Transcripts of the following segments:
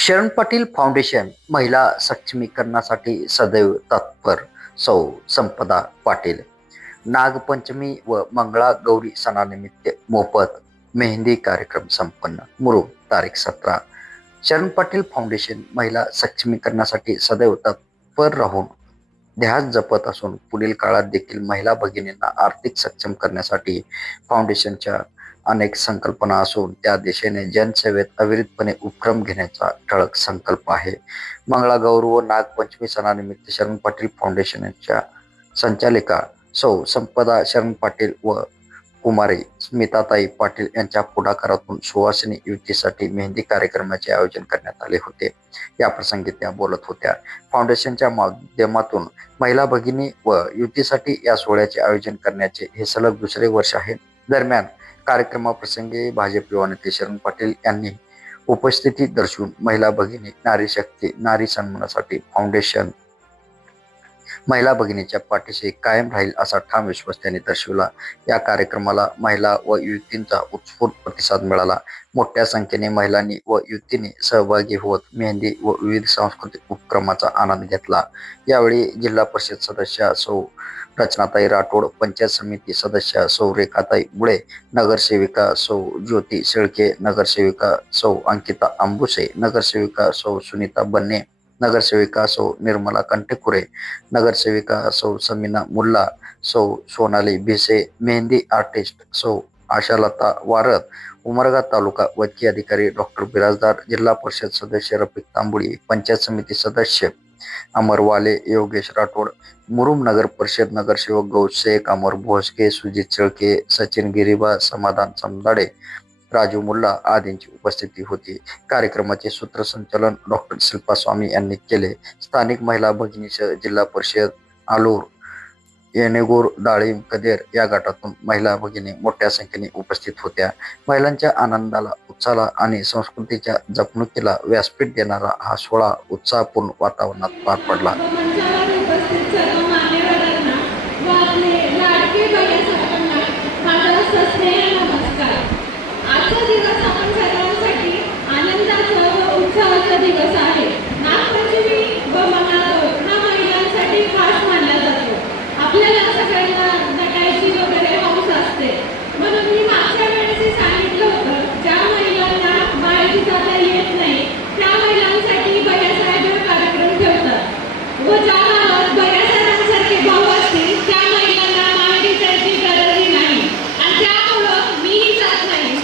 शरण पाटील फाउंडेशन महिला सक्षमीकरणासाठी सदैव तत्पर. सौ संपदा पाटील. नागपंचमी व मंगळागौरी सणानिमित्त मोफत मेहंदी कार्यक्रम संपन्न. मुरुम. तारीख 17. शरण पाटील फाउंडेशन महिला सक्षमीकरणासाठी सदैव तत्पर राहून ध्यास जपत असून पुढील काळात देखील महिला भगिनींना आर्थिक सक्षम करण्यासाठी फाउंडेशनच्या अनेक संकल्पना असून त्या दिशेने जनसेवेत अविरतपणे उपक्रम घेण्याचा ठळक संकल्प आहे. मंगळागौर व नागपंचमी सणानिमित्त शरण पाटील फाउंडेशनच्या संचालिका सौ संपदा शरण पाटील व कुमारी स्मिताताई पाटील यांच्या पुढाकारातून सुवासिनी युवतीसाठी मेहंदी कार्यक्रमाचे आयोजन करण्यात आले होते. या प्रसंगी त्या बोलत होत्या. फाउंडेशनच्या माध्यमातून महिला भगिनी व युवतीसाठी या सोहळ्याचे आयोजन करण्याचे हे सलग दुसरे वर्ष आहे. दरम्यान कार्यक्रमाप्रसंगी भाजप युवा नेते शरण पाटील यांनी उपस्थिती दर्शवून महिला भगिनी नारी शक्ती नारी सन्मानासाठी फाउंडेशन महिला भगिनीच्या पाठीशी कायम राहील असा ठाम विश्वास त्यांनी दर्शवला. या कार्यक्रमाला महिला व युवतींचा उत्स्फूर्त प्रतिसाद मिळाला. मोठ्या संख्येने महिलांनी व युवतींनी सहभागी होत मेहंदी व विविध सांस्कृतिक उपक्रमाचा आनंद घेतला. यावेळी जिल्हा परिषद सदस्या सौ रचनाताई राठोड, पंचायत समिती सदस्या सौ रेखाताई मुळे, नगरसेविका सौ ज्योती शेळके, नगरसेविका सौ अंकिता आंबुसे, नगरसेविका सौ सुनीता बन्ने, नगरसेविका सौ निर्मला कंटेखुरे, नगरसेविका सौ समीना मुल्ला, सौ सोनाली भिसे, मेहंदी आर्टिस्ट सौ आशालता वारद, उमरगा तालुका वैद्यकीय अधिकारी डॉक्टर बिराजदार, जिल्हा परिषद सदस्य रफिक तांबुळी, पंचायत समिती सदस्य अमर वाले, योगेश राठोड, मुरुम नगर परिषद नगरसेवक गौस शेख, अमर भोसके, सुजित शेळके, सचिन गिरीबा, समाधान समदाडे, राजू मुल्ला आदींची उपस्थिती होती. कार्यक्रमाचे सूत्रसंचालन डॉक्टर शिल्पा स्वामी यांनी केले. स्थानिक महिला भगिनीसह जिल्हा परिषद आलूर, येणेगूर, डाळिंब, कदेर या गटातून महिला भगिनी मोठ्या संख्येने उपस्थित होत्या. महिलांच्या आनंदाला, उत्साहाला आणि संस्कृतीच्या जपणुकीला व्यासपीठ देणारा हा सोहळा उत्साहपूर्ण वातावरणात पार पडला. आजचा दिवस आपण सर्वांसाठी आनंदाचा व उत्साहाचा दिवस आहे. नागपंचमी व मंगळागौर हा महिलांसाठी खास मानला जातो. आपल्याला सगळ्यांना नटायची वगैरे हौस असते. म्हणून मी मागच्या वेळेस सांगितलं होतं, ज्या महिलांना बाहेर जाता येत नाही त्या महिलांसाठी भैयासाहेब कार्यक्रम ठेवतात व ज्या गावात भैयासाहेबांसारखे भाऊ असतील त्या महिलांना माहेरी जायची गरजही नाही आणि त्यामुळं मीही जात नाही.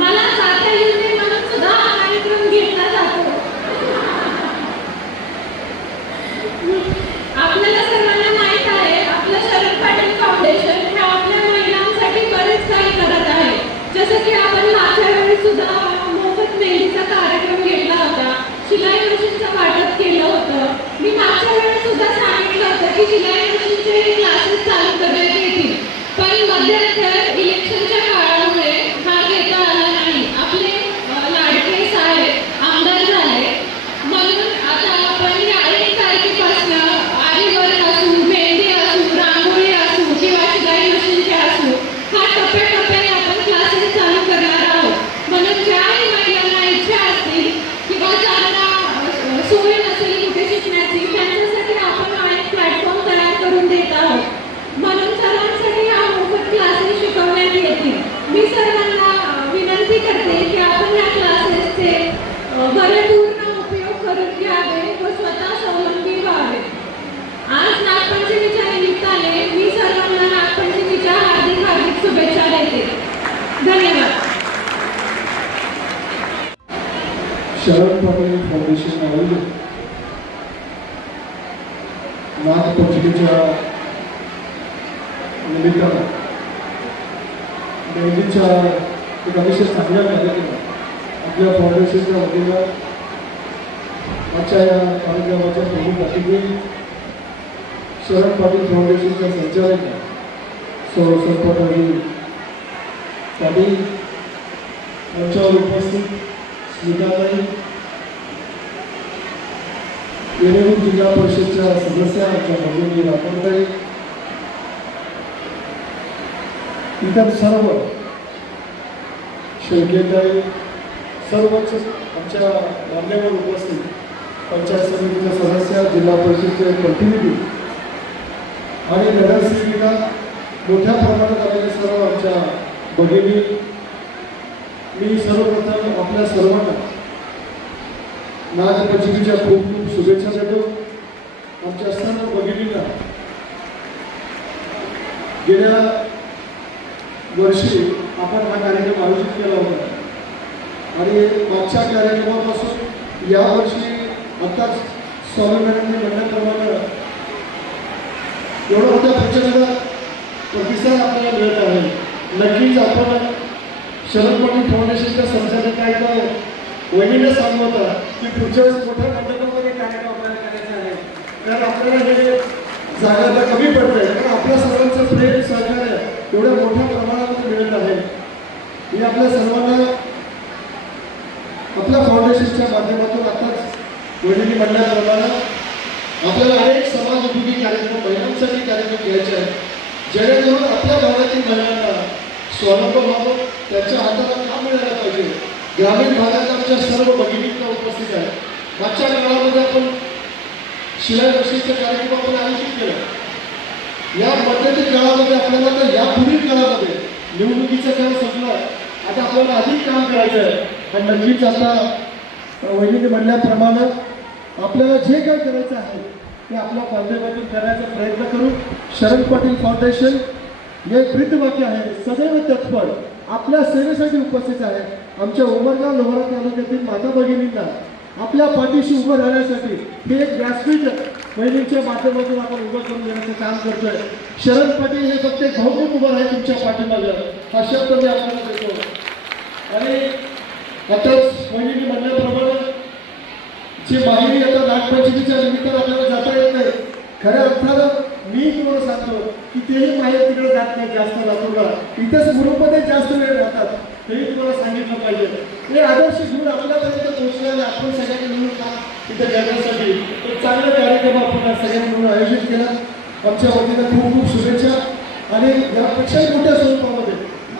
मला जाता येऊ नये म्हणून सुद्धा हा कार्यक्रम घेतला जातो. आपल्याला सर्वांना माहीत आहे, आपलं शरण पाटील फाउंडेशन हे आपल्या महिलांसाठी बरेच काही करत आहे. जसं की आपण मागच्या वेळी सुद्धा मोफत मेहंदीचा कार्यक्रम घेतला होता, शिलाई मशीनचं वाटप केलं होतं. मी मागच्या वेळी सुद्धा सांगितलं होतं की शिलाई मशीनचे क्लासेस चालू करण्यात येतील, पण मध्यंतर इलेक्शनच्या काळामुळे हा घेता आला नाही. आपले लाडके साहेब आमदार झाले म्हणून आता आपण या 1 तारखेपासून आरी वर्क असू, मेहंदी असू, रांगोळी असू किंवा शिलाई मशीनचे असू, हा टप्प्याटप्प्याने आपण क्लासेस चालू करणार आहोत. म्हणून ज्याही महिलांना इच्छा असतील किंवा ज्यांना सोय नसेल कुठे शिकण्याची, त्यांच्यासाठी आपण एक प्लॅटफॉर्म तयार करून देत आहोत. म्हणून सर्वांसाठी हा मोफत क्लासेस शिकवण्यात येतील. मी सर्वांना विनंती करते की आपण या क्लासेसचे भरपूर उपयोग करून घ्यावे व स्वतः स्वावलंबी व्हावे. आज नागपंचमीच्या निमित्ताने मी सर्वांना नागपंचमीच्या हार्दिक हार्दिक शुभेच्छा देते. धन्यवाद. शरण पाटील फाउंडेशन आयोजित नागपंचमीच्या निमित्तानं मेहंदीच्या एक अतिशय चांगल्या पद्धतीनं आपल्या फाउंडेशनच्या वतीनं आजच्या या कार्यक्रमाच्या प्रमुख अतिथी शरण पाटील फाउंडेशनच्या संचालक सौ संपदाताई पाटील, यांच्यावर उपस्थित स्मिताताई, येणेगूर जिल्हा परिषदच्या सदस्या आमच्या भगिनी शेळकेताई, सर्वच आमच्या मान्यवर उपस्थित पंचायत समितीचे सदस्य, जिल्हा परिषदेचे प्रतिनिधी आणि नगरसेविका, मोठ्या प्रमाणात आलेले सर्व आमच्या भगिनी, मी सर्वप्रथम आपल्या सर्वांना नागपंचमीच्या खूप खूप शुभेच्छा देतो. आमच्या सर्व भगिनींना गेल्या वर्षी आपण हा कार्यक्रम आयोजित केला होता आणि मागच्या कार्यक्रमापासून यावर्षी आताच स्वामी मॅडमने म्हणण्याप्रमाणे एवढा मोठा प्रचंड प्रतिसाद आपल्याला मिळत आहे. नक्कीच आपण शरद पाटील फाउंडेशनच्या संचालक आहेत वहिनीने सांगू होता की पुढच्या वेळेस मोठ्या मंडळामध्ये कार्यक्रम आपल्याला करायचा आहे, कारण आपल्याला हे जागा कमी पडते, कारण आपल्या सर्वांचं प्रेम सहकार्य एवढ्या मोठ्या प्रमाणामध्ये मिळत आहे. मी आपल्या सर्वांना आपल्या फाउंडेशनच्या माध्यमातून आताच वडिलांनी म्हणल्याप्रमाणे आपल्याला अनेक समाजोपयोगी कार्यक्रम, महिलांसाठी कार्यक्रम घ्यायचे आहेत, जेणेकरून आपल्या भागातील महिलांना स्वावलंबन व्हावं, त्यांच्या हाताला काम मिळायला पाहिजे. ग्रामीण भागात आमच्या सर्व भगिनींना उपस्थित आहे. मागच्या काळामध्ये आपण शिलान्यासाचा कार्यक्रम आपण आयोजित केला. या मध्यंतरी काळामध्ये आपल्याला तर यापुढील काळामध्ये निवडणुकीचं काम संपलं, आता आपल्याला अधिक काम करायचं आहे. पण नक्कीच आता वहिनीने म्हणल्याप्रमाणे आपल्याला जे काही करायचं आहे ते आपल्या माध्यमातून करायचा प्रयत्न करू. शरद पाटील फाउंडेशन हे ब्रीदवाक्य आहे, सदैव तत्पर आपल्या सेवेसाठी उपस्थित आहे. आमच्या उमरगाव लोहारा तालुक्यातील माता भगिनींना आपल्या पाठीशी उभं राहण्यासाठी हे एक व्यासपीठ बहिणींच्या माध्यमातून आपण उभं करून देण्याचं काम करतोय. शरद पाटील हे फक्त एक भाऊ म्हणून उभं आहे तुमच्या पाठीमागं, हा शब्द मी आपल्याला देतो. आणि आताच बहिणींनी म्हणल्याप्रमाणे जे माहिती आता नागपंचमीच्या निमित्तानं आपल्याला जाता येत नाही, खऱ्या अर्थानं मी तुम्हाला सांगतो की तेही माहीत तिकडे जात नाही जास्त लातूरला, इथेच ग्रुपमध्ये जास्त वेळ राहतात, हेही तुम्हाला सांगितलं पाहिजे. हे आदर्श घेऊन आपल्यापर्यंत पोहोचल्याने आपण सगळ्यांनी मिळून काम तिथे करण्यासाठी एक चांगला कार्यक्रम आपण सगळ्यांनी मिळून आयोजित केला. आमच्या वतीनं खूप खूप शुभेच्छा. आणि यापेक्षा मोठ्या स्वरूपामध्ये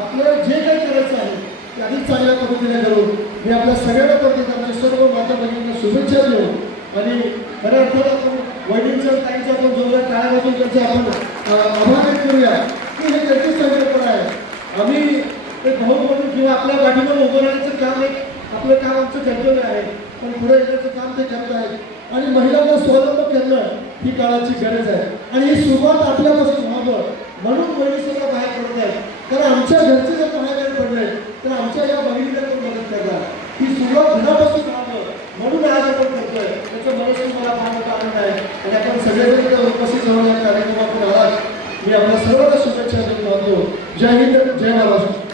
आपल्याला जे काही करायचं आहे ते अधिक चांगल्या पद्धतीने करू. मी आपल्या सगळ्यांना पद्धतीने आपल्या सर्व माता भगिनींना शुभेच्छा देऊ आणि खऱ्या अर्थानं आपण वडिलांच्या ताईंचा आपण जोरदार टाळ्या वाजवून त्यांचा आपण आभार व्यक्त करूया की हे त्यांची संकल्पना आहे. आम्ही एक भाऊ म्हणून किंवा आपल्या पाठीवर उभं राहण्याचं काम एक आपलं काम आमचं कर्तव्य आहे, पण पुढे येण्याचं काम ते करत आहेत. आणि महिलांना स्वावलंबन करणं ही काळाची गरज आहे आणि ही सुरुवात आपल्यापासून व्हावं म्हणून वहिनी सुद्धा बाहेर पडत आहेत. कारण आमच्या घरचे जर बाहेर पडले तर आमच्या या बहिणीला पण मदत करणार. ही सुरुवात घरापासून व्हावं म्हणून आज आपण करतोय, त्याचं मनस्वी मला फार मोठा आनंद आहे. आणि आपण सगळेजण उपस्थित होऊन या कार्यक्रमातून आलात. मी आपल्या सर्वांना शुभेच्छा देतो. जय हिंद, जय महाराष्ट्र.